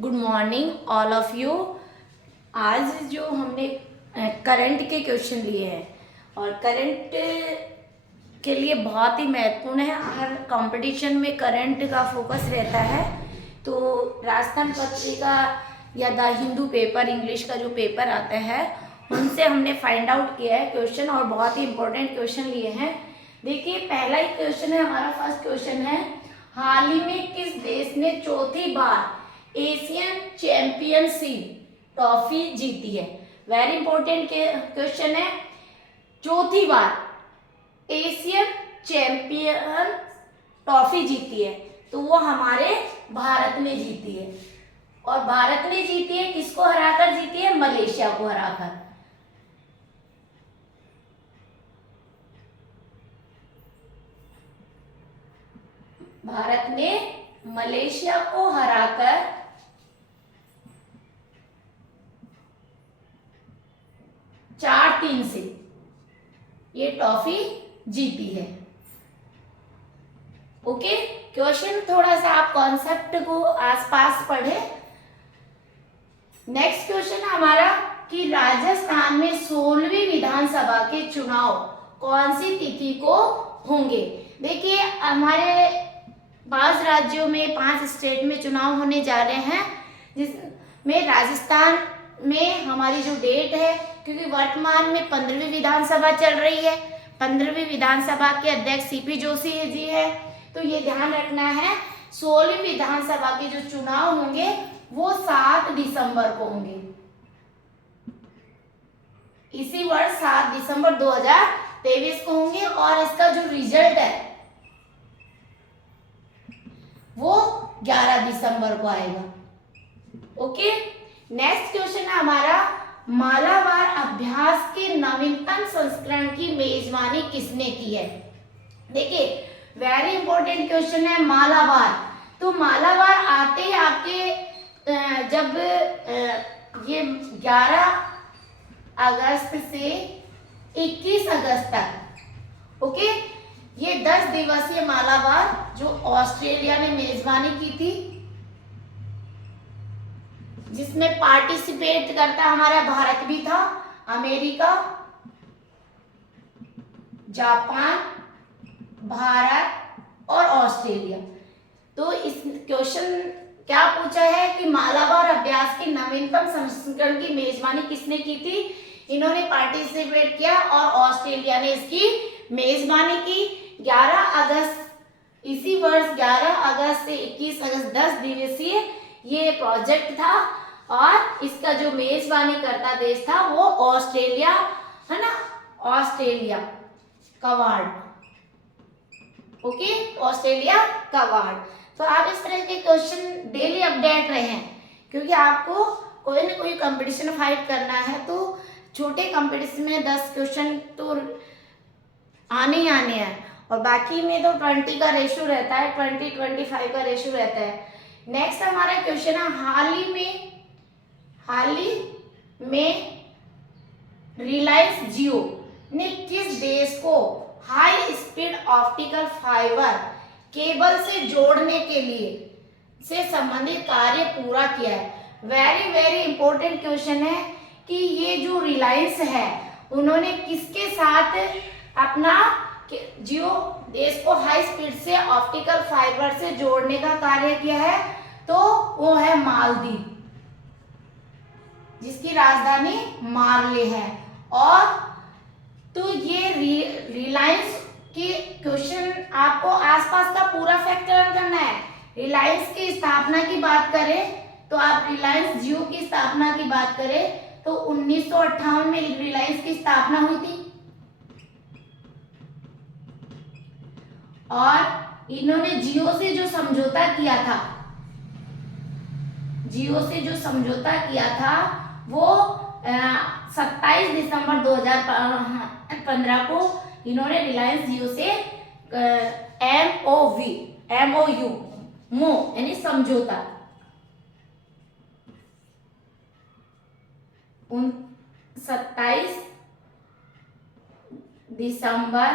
Good morning all of you. आज जो हमने करंट के क्वेश्चन लिए हैं और करंट के लिए बहुत ही महत्वपूर्ण है। हर कंपटीशन में करंट का फोकस रहता है। तो राजस्थान पत्रिका या द हिंदू पेपर इंग्लिश का जो पेपर आता है उनसे हमने फाइंड आउट किया है क्वेश्चन और बहुत ही इंपॉर्टेंट क्वेश्चन लिए हैं। देखिए पहला ही क्वेश्चन है, हमारा फर्स्ट क्वेश्चन है, हाल ही में किस देश ने चौथी बार एशियन चैंपियनशिप ट्रॉफी जीती है। वेरी इंपॉर्टेंट क्वेश्चन है। चौथी बार एशियन चैंपियन ट्रॉफी जीती है तो वो हमारे भारत ने जीती है। और भारत ने जीती है किसको हराकर जीती है? मलेशिया को हराकर। भारत ने मलेशिया को हराकर 4-3 से ये ट्रॉफी जीती है। ओके, क्वेश्चन थोड़ा सा आप कॉन्सेप्ट को आसपास पढ़े। नेक्स्ट क्वेश्चन हमारा कि राजस्थान में 16वीं विधानसभा के चुनाव कौन सी तिथि को होंगे। देखिए हमारे 5 राज्यों में 5 स्टेट में चुनाव होने जा रहे हैं, जिसमें राजस्थान में हमारी जो डेट है, क्योंकि वर्तमान में 15वीं विधानसभा चल रही है, 15वीं विधानसभा के अध्यक्ष सीपी जोशी जी है, तो ये ध्यान रखना है 16वीं विधानसभा के जो चुनाव होंगे वो 7 दिसंबर को होंगे। इसी वर्ष 7 दिसंबर 2023 को होंगे और इसका जो रिजल्ट है वो 11 दिसंबर को आएगा। ओके, नेक्स्ट क्वेश्चन है हमारा, मालाबार अभ्यास के नवीनतम संस्करण की मेजबानी किसने की है। देखिए वेरी इंपॉर्टेंट क्वेश्चन है मालाबार। तो मालाबार आते ही आपके जब ये 11 अगस्त से 21 अगस्त तक, ओके, ये 10 दिवसीय मालाबार जो ऑस्ट्रेलिया ने मेजबानी की थी, जिसमें पार्टिसिपेट करता हमारा भारत भी था, अमेरिका, जापान, भारत और ऑस्ट्रेलिया। तो इस क्वेश्चन क्या पूछा है कि मालाबार अभ्यास के नवीनतम संस्करण की मेजबानी किसने की थी। इन्होंने पार्टिसिपेट किया और ऑस्ट्रेलिया ने इसकी मेजबानी की। 11 अगस्त, इसी वर्ष 11 अगस्त से 21 अगस्त 10 दिवसीय ये प्रोजेक्ट था और इसका जो मेजबानी करता देश था वो ऑस्ट्रेलिया है ना, ऑस्ट्रेलिया का वार्ड। ओके, ऑस्ट्रेलिया का वार्ड। तो आप इस तरह के क्वेश्चन डेली अपडेट रहे हैं, क्योंकि आपको कोई ना कोई कंपटीशन फाइट करना है तो छोटे कंपटीशन में 10 क्वेश्चन तो आने ही आने हैं और बाकी में तो 20 का रेशियो रहता है, 20-25 का रेशियो रहता है। नेक्स्ट हमारा क्वेश्चन है, हाल ही में रिलायंस जियो ने किस देश को high speed optical fibre cable से जोड़ने के लिए से संबंधित कार्य पूरा किया है। वेरी वेरी इंपॉर्टेंट क्वेश्चन है कि ये जो रिलायंस है उन्होंने किसके साथ अपना जियो देश को हाई स्पीड से ऑप्टिकल फाइबर से जोड़ने का कार्य किया है, तो वो है मालदीव, जिसकी राजधानी मार्ले है। और तो ये रिलायंस के क्वेश्चन आपको आसपास का पूरा फैक्ट लर्न करना है। रिलायंस की स्थापना की बात करें तो आप रिलायंस जियो की स्थापना की बात करें तो 1958 में रिलायंस की स्थापना हुई थी और इन्होंने जियो से जो समझौता किया था, जियो से जो समझौता किया था वो 27 दिसंबर 2015 को इन्होंने रिलायंस जियो से MOU यानी समझौता 27 दिसंबर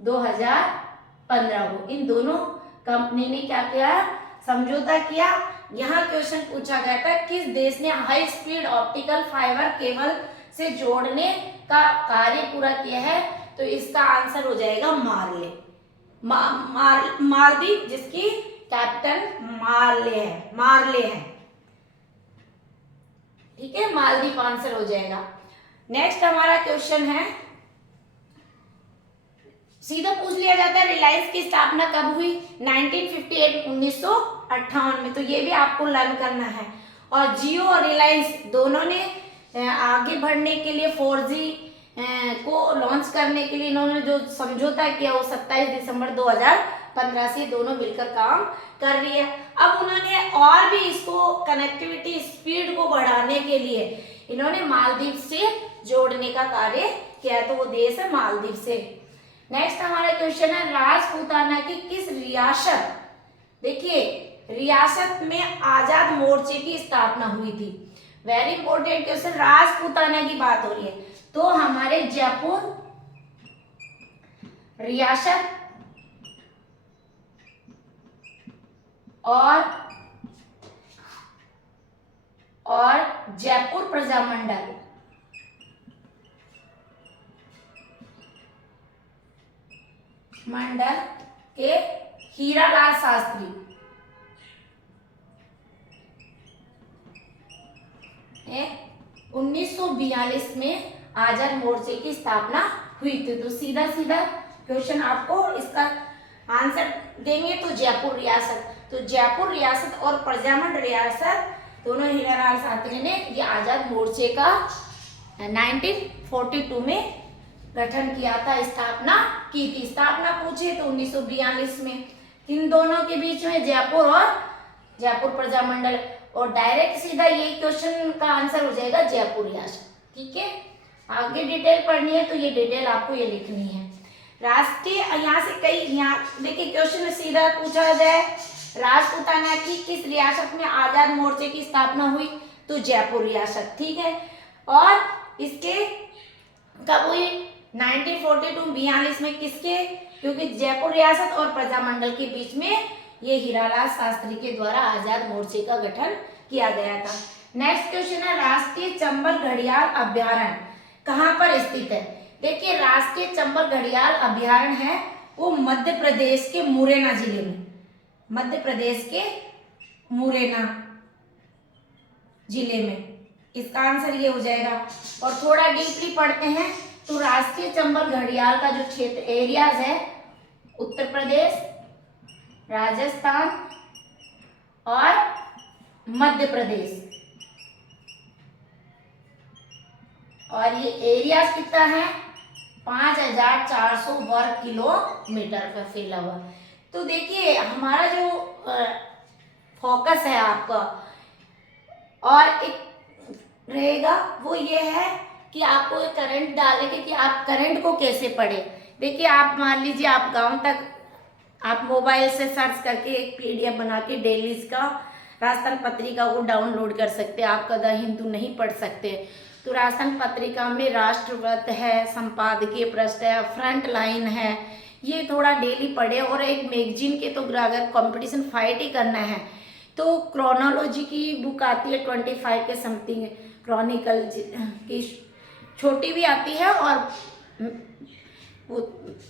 2015 को इन दोनों कंपनी ने क्या किया, समझौता किया। यहाँ क्वेश्चन पूछा गया था किस देश ने high speed optical fibre cable से जोड़ने का कार्य पूरा किया है, तो इसका आंसर हो जाएगा मार्ले, मालदीव, जिसकी कैपिटल मार्ले है। ठीक है, मालदीव आंसर हो जाएगा। नेक्स्ट हमारा क्वेश्चन है, सीधा पूछ लिया जाता है रिलायंस की स्थापना कब हुई, 1958 1958 में, तो ये भी आपको लर्न करना है। और जियो और रिलायंस दोनों ने आगे बढ़ने के लिए 4G को लॉन्च करने के लिए इन्होंने जो समझौता किया वो 27 दिसंबर 2015 से दोनों मिलकर काम कर रही है। अब उन्होंने और भी इसको कनेक्टिविटी स्पीड को बढ़ाने के लिए इन्होंने मालदीव से जोड़ने का कार्य किया, तो वो देश है मालदीव से। नेक्स्ट हमारा क्वेश्चन है, राजपूताना की किस रियासत, देखिए रियासत में आजाद मोर्चे की स्थापना हुई थी। वेरी इंपॉर्टेंट क्वेश्चन, राजपूताना की बात हो रही है, तो हमारे जयपुर रियासत और जयपुर प्रजामंडल के हीरालाल शास्त्री 1942 में आजाद मोर्चे की स्थापना हुई थी। तो सीधा सीधा क्वेश्चन आपको इसका आंसर देंगे तो जयपुर रियासत, तो जयपुर रियासत और प्रजामंडल रियासत दोनों हीरालाल शास्त्री ने ये आजाद मोर्चे का 1942 में गठन किया था, स्थापना की थी। स्थापना पूछे तो 1942 में। इन दोनों के बीच में जयपुर और जयपुर प्रजामंडल, और डायरेक्ट सीधा ये क्वेश्चन का आंसर हो जाएगा जयपुर रियासत। ठीक है, आगे डिटेल पढ़नी है तो ये डिटेल आपको ये लिखनी है। राष्ट्रीय, यहाँ से कई, यहाँ देखिए क्वेश्चन सीधा पूछा जाए, राजपूताना की किस रियासत में आजाद मोर्चे की स्थापना हुई, तो जयपुर रियासत। ठीक है, और इसके कब हुई, 1942 में, किसके, क्योंकि जयपुर रियासत और प्रजामंडल के बीच में ये हीरालाल शास्त्री के द्वारा आजाद मोर्चे का गठन किया गया था। नेक्स्ट क्वेश्चन है, राष्ट्रीय चंबल घड़ियाल अभ्यारण्य कहाँ पर स्थित है। देखिए राष्ट्रीय चंबल घड़ियाल अभ्यारण्य है वो मध्य प्रदेश के मुरैना जिले में, मध्य प्रदेश के मुरैना जिले में, इसका आंसर ये हो जाएगा। और थोड़ा डीपली पढ़ते हैं तो राष्ट्रीय चंबल घड़ियाल का जो क्षेत्र एरियाज है, उत्तर प्रदेश, राजस्थान और मध्य प्रदेश, और ये एरियाज कितना है, 5400 वर्ग किलोमीटर पर फैला हुआ। तो देखिए हमारा जो फोकस है आपका और एक रहेगा वो ये है कि आपको करंट डालेंगे कि आप करंट को कैसे पढ़े। देखिए आप मान लीजिए आप गांव तक आप मोबाइल से सर्च करके एक PDF बना के डेली का राजस्थान पत्रिका को डाउनलोड कर सकते हैं। आप द हिंदू नहीं पढ़ सकते तो राजस्थान पत्रिका में राष्ट्रव्रत है, संपादकीय पृष्ठ है, फ्रंट लाइन है, ये थोड़ा डेली पढ़े। और एक मैगजीन के तो अगर कंपटीशन फाइट ही करना है तो क्रोनोलॉजी की बुक आती है 25 के समथिंग, क्रॉनिकल की छोटी भी आती है और वो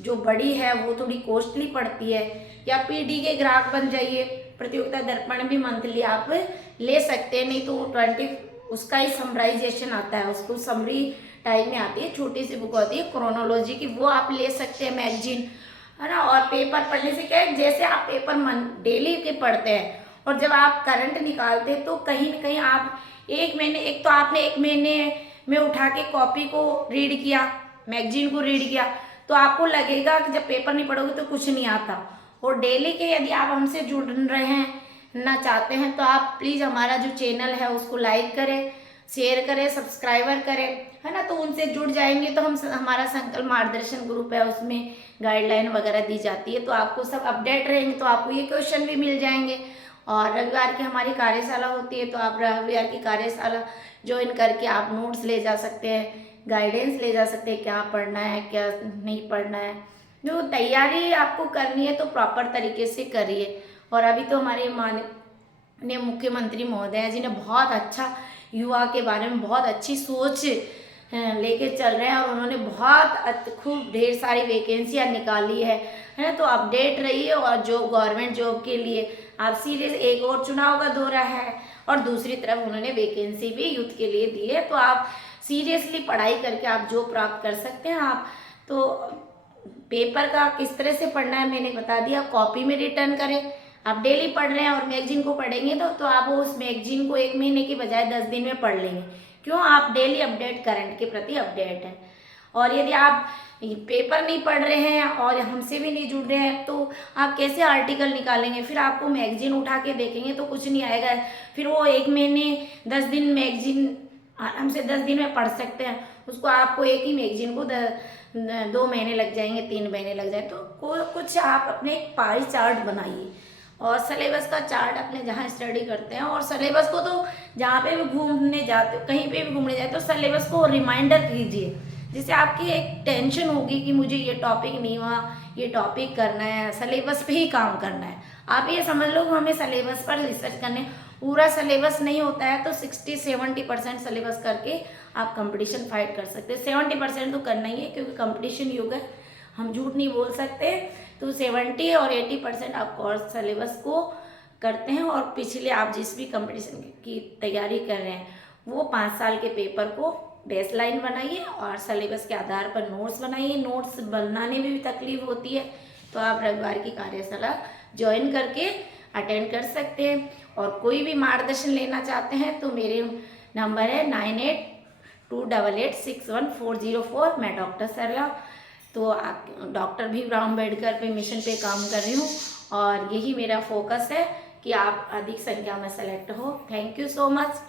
जो बड़ी है वो थोड़ी कॉस्टली पड़ती है। या PD के ग्राहक बन जाइए, प्रतियोगिता दर्पण भी मंथली आप ले सकते हैं, नहीं तो 20 उसका ही समराइजेशन आता है, उसको समरी टाइप में आती है, छोटी सी बुक होती है क्रोनोलॉजी की, वो आप ले सकते हैं मैगजीन, है ना। और पेपर पढ़ने से क्या है, जैसे आप पेपर डेली के पढ़ते हैं और जब आप करंट निकालते हैं तो कहीं ना कहीं आप एक तो आपने एक महीने में उठा के कॉपी को रीड किया, मैगजीन को रीड किया, तो आपको लगेगा कि जब पेपर नहीं पढ़ोगे तो कुछ नहीं आता। और डेली के यदि आप हमसे जुड़ रहे हैं ना चाहते हैं तो आप प्लीज़ हमारा जो चैनल है उसको लाइक करें, शेयर करें, सब्सक्राइबर करें, है ना। तो उनसे जुड़ जाएंगे तो हमारा संकल्प मार्गदर्शन ग्रुप है, उसमें गाइडलाइन वगैरह दी जाती है, तो आपको सब अपडेट रहेंगे, तो आपको ये क्वेश्चन भी मिल जाएंगे। और रविवार की हमारी कार्यशाला होती है तो आप रविवार की कार्यशाला ज्वाइन करके आप नोट्स ले जा सकते हैं, गाइडेंस ले जा सकते हैं, क्या पढ़ना है क्या नहीं पढ़ना है। जो तैयारी आपको करनी है तो प्रॉपर तरीके से करिए और अभी तो हमारे माननीय मुख्यमंत्री महोदय जी ने बहुत अच्छा युवा के बारे में बहुत अच्छी सोच लेके चल रहे हैं, और उन्होंने बहुत खूब ढेर सारी वैकेंसियाँ निकाली है तो अपडेट रहिए। और जो गवर्नमेंट जॉब के लिए आप सीरियस, एक और चुनाव का दौरा है और दूसरी तरफ उन्होंने वैकेंसी भी यूथ के लिए दी है, तो आप सीरियसली पढ़ाई करके आप जो प्राप्त कर सकते हैं। आप तो पेपर का किस तरह से पढ़ना है मैंने बता दिया, कॉपी में रिटर्न करें। आप डेली पढ़ रहे हैं और मैगजीन को पढ़ेंगे तो आप उस मैगजीन को 1 महीने की बजाय 10 दिन में पढ़ लेंगे। क्यों? आप डेली अपडेट, करंट के प्रति अपडेट है। और यदि आप पेपर नहीं पढ़ रहे हैं और हमसे भी नहीं जुड़ रहे हैं तो आप कैसे आर्टिकल निकालेंगे? फिर आपको मैगजीन उठा के देखेंगे तो कुछ नहीं आएगा। फिर वो 1 महीने 10 दिन मैगजीन आराम से 10 दिन में पढ़ सकते हैं, उसको आपको एक ही मैगजीन को 2 महीने लग जाएंगे, 3 महीने लग जाए। तो कुछ आप अपने पाई चार्ट बनाइए और सिलेबस का चार्ट अपने जहाँ स्टडी करते हैं, और सिलेबस को तो जहाँ पे भी घूमने जाते, कहीं पे भी घूमने जाते तो सिलेबस को रिमाइंडर कीजिए, जिससे आपकी एक टेंशन होगी कि मुझे ये टॉपिक नहीं हुआ, ये टॉपिक करना है, सिलेबस पे ही काम करना है। आप ये समझ लो कि हमें सिलेबस पर रिसर्च करने, पूरा सिलेबस नहीं होता है तो 60-70% सिलेबस करके आप कंपटीशन फाइट कर सकते हैं। 70% तो करना ही है क्योंकि कंपटीशन युग है, हम झूठ नहीं बोल सकते। तो 70 और 80% आप कोर्स सिलेबस को करते हैं, और पिछले आप जिस भी कंपटीशन की तैयारी कर रहे हैं वो 5 साल के पेपर को बेसलाइन बनाइए और सिलेबस के आधार पर नोट्स बनाइए। नोट्स बनाने में भी तकलीफ होती है तो आप रविवार की कार्यशाला ज्वाइन करके अटेंड कर सकते हैं। और कोई भी मार्गदर्शन लेना चाहते हैं तो मेरे नंबर है 9828861404। मैं डॉक्टर सरला, तो डॉक्टर भीमराव अम्बेडकर पे मिशन पे काम कर रही हूँ, और यही मेरा फोकस है कि आप अधिक संख्या में सेलेक्ट हो। Thank you so much.